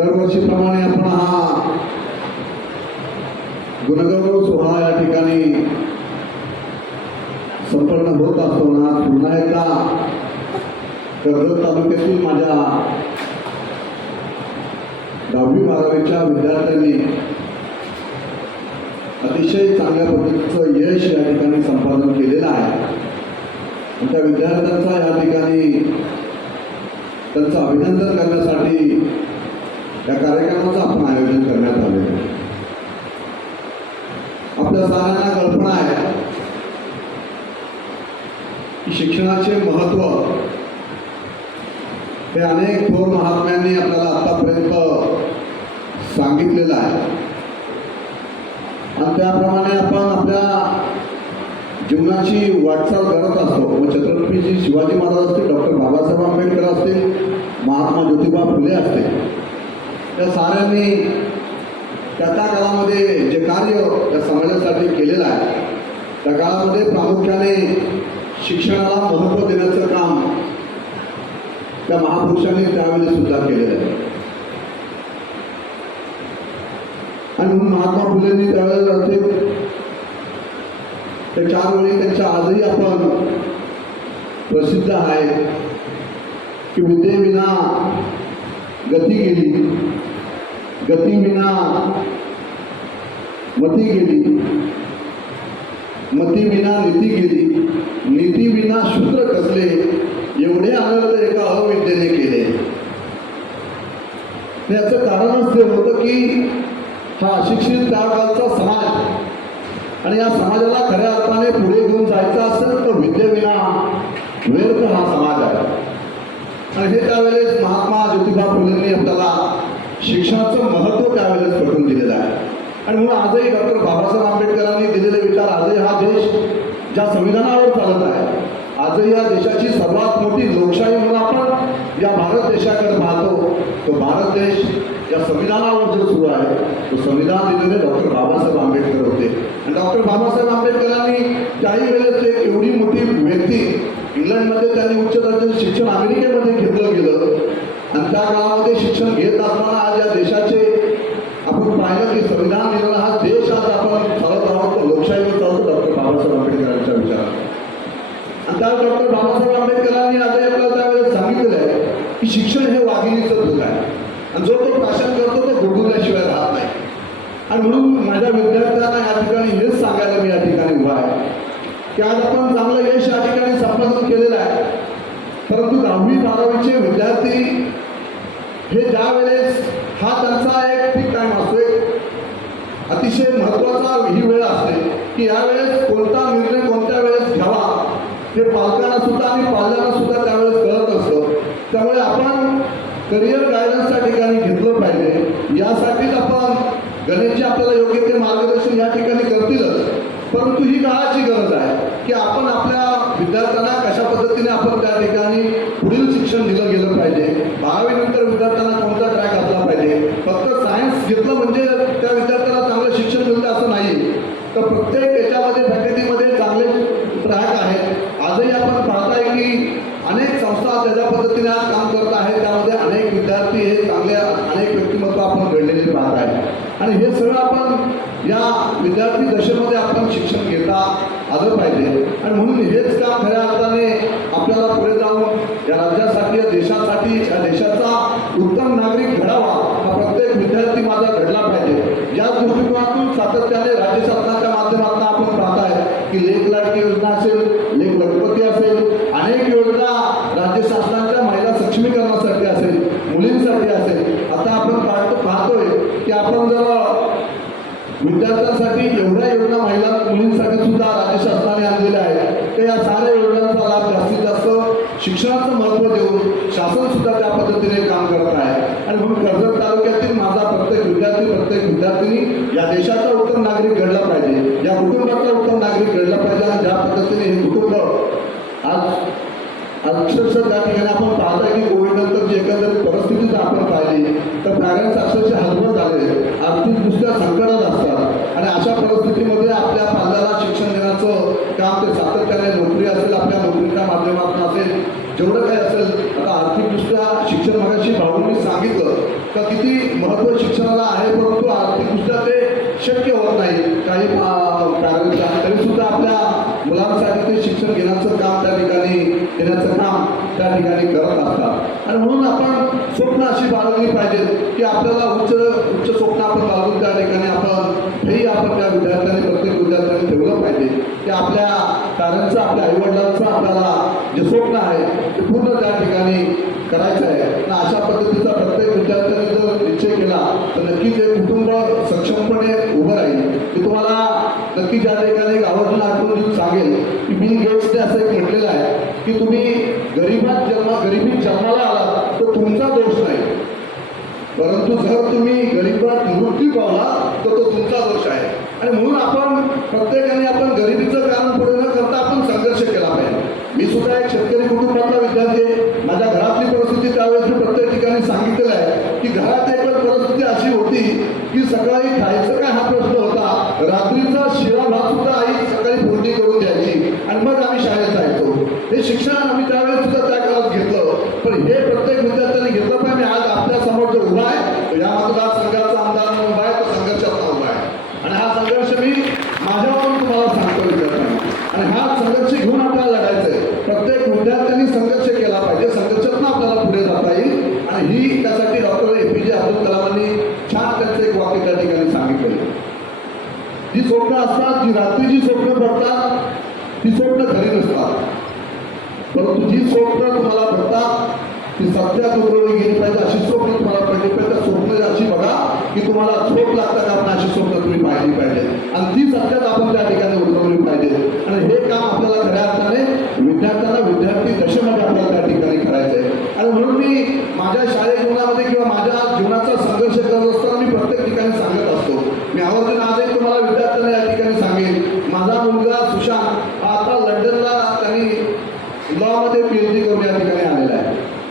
दरवर्षीप्रमाणे आपण हा गुणगौरव सोहळा या ठिकाणी संपन्न होत असताना पुन्हा एकदा कर्जत तालुक्यातील माझ्या दहावी बारावीच्या विद्यार्थ्यांनी अतिशय चांगल्या पद्धतीचं यश या ठिकाणी संपादन केलेलं आहे. त्या विद्यार्थ्यांचा या ठिकाणी त्यांचं अभिनंदन करण्यासाठी या कार्यक्रमाचं आपण आयोजन करण्यात आलेलं आहे. आपल्या साऱ्यांना कल्पना आहे की शिक्षणाचे महत्त्व हे अनेक थोर महात्म्यांनी आपल्याला आतापर्यंत सांगितलेलं आहे. आणि त्याप्रमाणे आपण आपल्या जीवनाची वाटचाल करत असतो. मग छत्रपतीजी शिवाजी महाराज असतील डॉक्टर बाबासाहेब आंबेडकर असतील महात्मा ज्योतिबा फुले असतील. त्या साऱ्यांनी त्या त्या काळामध्ये जे कार्य त्या समाजासाठी केलेलं आहे त्या काळामध्ये प्रामुख्याने शिक्षणाला महत्त्व देण्याचं काम त्या महापुरुषांनी त्यावेळी सुद्धा केलेलं आहे. आणि म्हणून महात्मा फुलेंनी त्यावेळेला ते चार वेळी त्यांच्या आजही आपण प्रसिद्ध आहे की विद्येविना गती गेली गतीविना मती गेली. मतीविना नीती गेली. नीतीविना शूद्र कसले एवढे आनंद एका अविद्येने केले. याचं कारणच ते होतं की हा अशिक्षित त्या काळचा समाज आणि या समाजाला खऱ्या अर्थाने पुढे घेऊन जायचं असेल तर विद्येविना व्यर्थ हा समाज आहे. आणि हे त्यावेळेस महात्मा ज्योतिबा फुलेंनी आपल्याला शिक्षणाचं महत्त्व त्यावेळेस पटवून दिलेलं आहे. आणि म्हणून आजही डॉक्टर बाबासाहेब आंबेडकरांनी दिलेले विचार आजही हा देश ज्या संविधानावर चालत आहे आजही या देशाची सर्वात मोठी लोकशाही म्हणून आपण या भारत देशाकडे पाहतो तो भारत देश या संविधानावर जो सुरू आहे तो संविधान दिलेले डॉक्टर बाबासाहेब आंबेडकर होते. आणि डॉक्टर बाबासाहेब आंबेडकरांनी त्याही वेळेस एक एवढी मोठी व्यक्ती इंग्लंडमध्ये त्यांनी उच्च दर्जाचे शिक्षण अमेरिकेमध्ये घेतलं गेलं. आणि त्या काळामध्ये शिक्षण घेत असताना आज या देशाचे आपण पाहिलं की संविधान दिलेला हा देश आज आपण चालत आहोत तो लोकशाहीवर चालतो डॉक्टर बाबासाहेब आंबेडकरांच्या विचार आणि त्या डॉक्टर बाबासाहेब आंबेडकरांनी आजही आपल्याला त्यावेळेस सांगितलेलं आहे की शिक्षण हे वाघिणीचं दूध आहे. आणि जो तो भाषण करतो तो गुडगुल्याशिवाय राहत नाही. आणि म्हणून माझ्या विद्यार्थ्यांना या ठिकाणी हेच सांगायला मी या ठिकाणी उभा आहे की आज आपण चांगलं यश या ठिकाणी संपादन केलेलं आहे. परंतु दहावी बारावीचे विद्यार्थी हे ज्या वेळेस हा त्यांचा एक ठीक टाईम असतो एक अतिशय महत्त्वाचा ही वेळ असते की यावेळेस कोणता निर्णय कोणत्या वेळेस घ्यावा हे पालकांना सुद्धा आणि पाल्यांना सुद्धा त्यावेळेस कळत असतं. त्यामुळे आपण करिअर गायडन्सच्या ठिकाणी घेतलं पाहिजे. यासाठीच आपण गणेशजी आपल्याला योग्य ते मार्गदर्शन या ठिकाणी करतीलच. परंतु ही काळाची गरज आहे की आपण आपल्या विद्यार्थ्यांना कशा पद्धतीने आपण त्या ठिकाणी पुढील शिक्षण दिलं गेलं पाहिजे? बारावीनंतर विद्यार्थ्यांना कोणता ट्रॅक असला पाहिजे? फक्त सायन्स घेतलं म्हणजे त्या विद्यार्थ्याला चांगलं शिक्षण मिळतं असं नाही. तर प्रत्येक याच्यामध्ये फॅकल्टीमध्ये चांगले ट्रॅक आहेत. आजही आपण पाहताय की अनेक संस्था त्याच्या पद्धतीने आज काम करत आहेत. त्यामध्ये अनेक विद्यार्थी हे चांगल्या अनेक व्यक्तिमत्व आपण घडलेले पाहत आहे आणि हे सगळं आपण या विद्यार्थी दशेमध्ये आपण शिक्षण घेता आलं पाहिजे. आणि म्हणून हेच काम खऱ्या अर्थाने आपल्याला पुढे जाऊन या राज्यासाठी या देशासाठी या देशाचा उत्तम नागरिक घडावा हा प्रत्येक विद्यार्थी माझा घडला पाहिजे. या दृष्टिकोनातून सातत्याने राज्य शासनाच्या माध्यमातून आपण पाहताय की लेख लाडकी योजना असेल लेख गणपती असेल अनेक योजना राज्य शासनाच्या महिला सक्षमीकरणासाठी असेल मुलींसाठी असेल. आता आपण पाहतो पाहतोय की आपण जर विद्यार्थ्यांसाठी एवढ्या योजना महिला मुलींसाठी सुद्धा राज्य शासनाने आणलेल्या आहेत तर या साऱ्या योजनांचा लाभ जास्तीत जास्त शिक्षणाचं महत्त्व देऊन शासन सुद्धा त्या पद्धतीने काम करत आहे. आणि म्हणून कर्जत तालुक्यातील माझा प्रत्येक विद्यार्थी प्रत्येक विद्यार्थिनी या देशाचा उत्तम नागरिक घडला पाहिजे. या कुटुंबाचा उत्तम नागरिक घडला पाहिजे आणि ज्या पद्धतीने हे कुटुंब आज अक्षरशः त्या ठिकाणी आपण पाहता की कोविड नंतरची एकंदरीत परिस्थिती जर आपण पाहिली तर पॅरेंट्स अक्षरशः हलवत झाले. आर्थिकदृष्ट्या संकटात असतात. आणि अशा परिस्थितीमध्ये आपल्या पाल्याला शिक्षण देण्याचं काम ते सातत्याने नोकरी असेल आपल्या नोकरीच्या माध्यमातून असेल जेवढं काही असेल आता आर्थिकदृष्ट्या शिक्षण मागाशी भाऊंनी सांगितलं का किती महत्त्व शिक्षणाला आहे परंतु आर्थिकदृष्ट्या ते शक्य होत नाही काही कारण तरी सुद्धा आपल्या मुलांसाठी ते शिक्षण घेण्याचं काम त्या ठिकाणी घेण्याचं काम त्या ठिकाणी करत असतात. आणि म्हणून आपण स्वप्न अशी बाळगली पाहिजेत की आपल्याला उच्च उच्च स्वप्न आपण बाळगून त्या ठिकाणी आपण हेही आपण त्या विद्यार्थ्यांनी प्रत्येक विद्यार्थ्यांनी ठेवलं पाहिजे. की आपल्या पॅरेंटचं आपल्या आईवडिलांचं आपल्याला जे स्वप्न आहे ते पूर्ण त्या ठिकाणी करायचं आहे. आणि अशा पद्धतीचा प्रत्येक विद्यार्थ्यांनी जर निश्चय केला तर नक्कीच हे कुटुंब सक्षमपणे उभं राहील. की तुम्हाला नक्की ज्या ठिकाणी एक आवर्जून आठवून देऊन सांगेल की बिल गेट्सने असं एक म्हटलेलं आहे की तुम्ही गरिबात जन्मा गरिबीत जन्माला आलात तर तुमचा दोष नाही. परंतु जर तुम्ही गरिबात मृत्यू पावला तर तो तुमचा दोष आहे. आणि म्हणून आपण प्रत्येकाने आपण गरिबीचं कारण पुढे न करता आपण संघर्ष केला पाहिजे मी सुद्धा एक शेतकरी कुटुंबातला विद्यार्थी आहे माझ्या घरातली परिस्थिती त्यावेळेस मी प्रत्येक ठिकाणी सांगितलेलं आहे की घरात एक वेळ परिस्थिती अशी होती की सकाळी खायचं काय हा प्रश्न होता रात्रीचा शिरा भात सुद्धा आई सकाळी फोडणी करून द्यायची आणि मग आम्ही शाळेत जायचो हे शिक्षण आम्ही त्यावेळेस सुद्धा त्या काळात घेतलं पण हे प्रत्येक विद्यार्थ्यांनी घेतलं पाहिजे. आणि आज आपल्यासमोर जो उभा आहे या मतदारसंघाचा आमदार म्हणून उभा आहे तो संघर्षातला उभा आहे. आणि हा संघर्ष मी माझ्यावरून तुम्हाला सांगतो विद्यार्थ्यांना. आणि हा संघर्ष घेऊन आपल्याला लढायचा आहे प्रत्येक विद्यार्थ्यांनी संघर्ष केला पाहिजे. संघर्षातून आपल्याला पुढे जाता येईल. आणि ही त्यासाठी डॉक्टर ए पी जे अब्दुल कलामांनी छान त्यांचं एक वाक्य त्या ठिकाणी सांगितलं जी स्वप्न असतात जी रात्री जी स्वप्न पडतात ती स्वप्न खरी नसतात. परंतु जी स्वप्न तुम्हाला पडतात ती सत्यात उतरवली गेली पाहिजे अशी स्वप्न तुम्हाला पाहिजे. पाहिजे स्वप्न अशी बघा की तुम्हाला झोप लागतात आपण अशी स्वप्न तुम्ही पाहिली पाहिजे. आणि ती सत्यात आपण त्या ठिकाणी उतरवली पाहिजे. आणि हे काम आपल्याला खऱ्या अर्थाने विद्यार्थ्यांना विद्यार्थी दशेमध्ये आपल्याला त्या ठिकाणी करायचं आहे. आणि म्हणून मी माझ्या शाळेत जीवनामध्ये किंवा माझ्या जीवनाचा संघर्ष करत असताना मी प्रत्येक ठिकाणी सांगत असतो. मी आवर्जून आजही तुम्हाला विद्यार्थ्यांना या ठिकाणी सांगेन. माझा मुलगा सुशांत हा आता लंडनला त्यांनी लॉमध्ये डी करून या ठिकाणी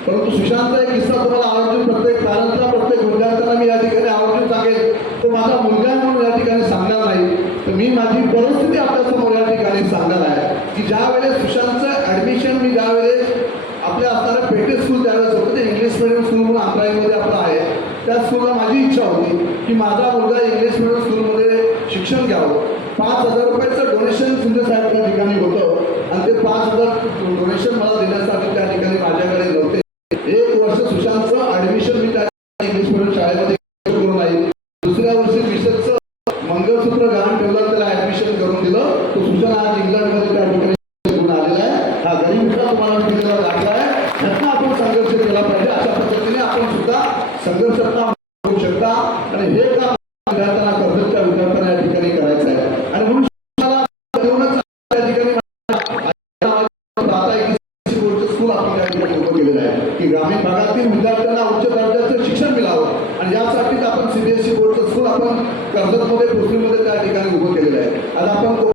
परंतु सुशांतचा एक किस्सा तुम्हाला आवर्जून प्रत्येक पॅरेंटला प्रत्येक विद्यार्थ्यांना मी या ठिकाणी आवर्जून सांगेल तो माझा मुलगा म्हणून या ठिकाणी सांगणार नाही. तर मी माझी परिस्थिती आपल्यासमोर या ठिकाणी सांगणार आहे. की ज्या वेळेस सुशांतचं ॲडमिशन मी ज्या वेळेस आपल्या असणाऱ्या पेटे स्कूल त्यावेळेस होतं ते इंग्लिश मिडियम स्कूल म्हणून अमराईमध्ये आपलं आहे. त्या स्कूलला माझी इच्छा होती की माझा मुलगा इंग्लिश मिडियम स्कूलमध्ये शिक्षण घ्यावं. पाच हजार रुपयाचं डोनेशन शिंदे साहेब त्या ठिकाणी होतं. आणि ते पाच हजार डोनेशन मला देण्यासाठी त्या ठिकाणी माझ्याकडे नव्हते एक वर्ष सुशांतचं ऍडमिशन मी त्या इंग्लिश मिडियम शाळेमध्ये करून आहे दुसऱ्या वर्षी विशेषचं मंगळसूत्र गहाण ठेवला त्याला ऍडमिशन करून दिलं. तो सुशांत आज इंग्लंडमध्ये त्या ठिकाणी शिकून आलेला आहे. हा गरीबीचा तुम्हाला दिलेला दाखला आहे. ह्यातनं आपण संघर्ष केला पाहिजे. अशा पद्धतीने आपण सुद्धा संघर्ष करू शकता? आणि हे काम विद्यार्थ्यांना कर्जतच्या विद्यार्थ्यांना या ठिकाणी करायचं आहे आणि म्हणून शिक्षणाला देऊनच त्या ठिकाणी आता एक स्कूल आपण त्या ठिकाणी उभं केलेलं आहे की ग्रामीण भागातील विद्यार्थ्यांना उच्च दर्जाचं शिक्षण मिळावं. आणि यासाठीच आपण सीबीएसई बोर्डचं स्कूल आपण कर्जतमध्ये पृथ्वीमध्ये त्या ठिकाणी उभं केलेलं आहे. आज आपण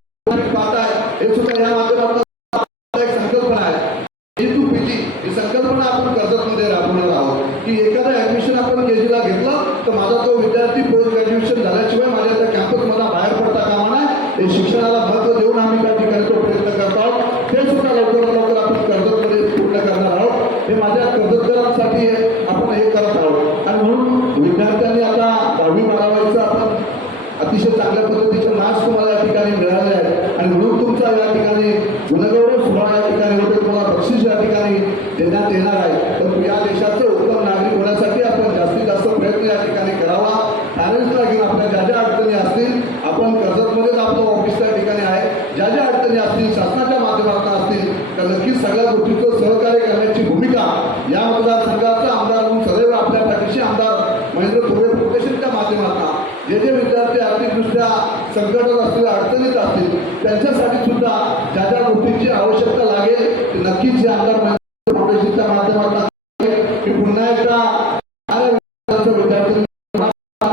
हे संकल्पना आपण की एखादं ऍडमिशन आपण घेतलं तर माझा तो विद्यार्थी माझ्या बाहेर पडता शिक्षणाला महत्त्व देऊन आम्ही त्या ठिकाणी तो प्रयत्न करतो आहोत. ते सुद्धा लवकर अतिशय चांगल्या पद्धतीचे मार्क्स तुम्हाला या ठिकाणी मिळाले आहेत. आणि म्हणून तुमचा या ठिकाणी गुणगौरव सोहळा या ठिकाणी होतो तुम्हाला बक्षीस या ठिकाणी देण्यात येणार आहे. तर या देशाचे उत्तम नागरिक होण्यासाठी आपण जास्तीत जास्त प्रयत्न या ठिकाणी करावा. पॅरेंट्सला घेऊन आपल्या ज्या ज्या अडचणी असतील आपण कर्जतमध्येच आपलं ऑफिस त्या ठिकाणी आहे. ज्या ज्या अडचणी असतील शासनाच्या माध्यमातून असतील तर नक्कीच सगळ्या गोष्टीचं सहकार्य करण्याची भूमिका या मतदारसंघाचा आमदार म्हणून सदैव आपल्या पाठीशी आमदार महेंद्र थोरवे फाउंडेशनच्या माध्यमातून जे जे विद्यार्थी आर्थिकदृष्ट्या संकटात असतील अडचणीत असतील त्याच्यासाठी सुद्धा ज्या ज्या गोष्टींची आवश्यकता लागेल नक्कीच जे आमदार फाउंडेशनच्या माध्यमातून की पुन्हा एकदा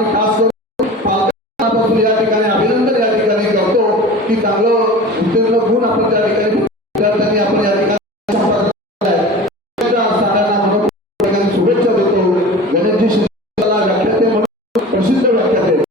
खास करून पालकांपासून या ठिकाणी अभिनंदन या ठिकाणी करतो की चांगलं उत्तीर्ण गुण आपण त्या ठिकाणी विद्यार्थ्यांनी आपण या ठिकाणी शुभेच्छा देतो. गणेशजी शिंदेला व्याख्याते म्हणून प्रसिद्ध व्याख्याते.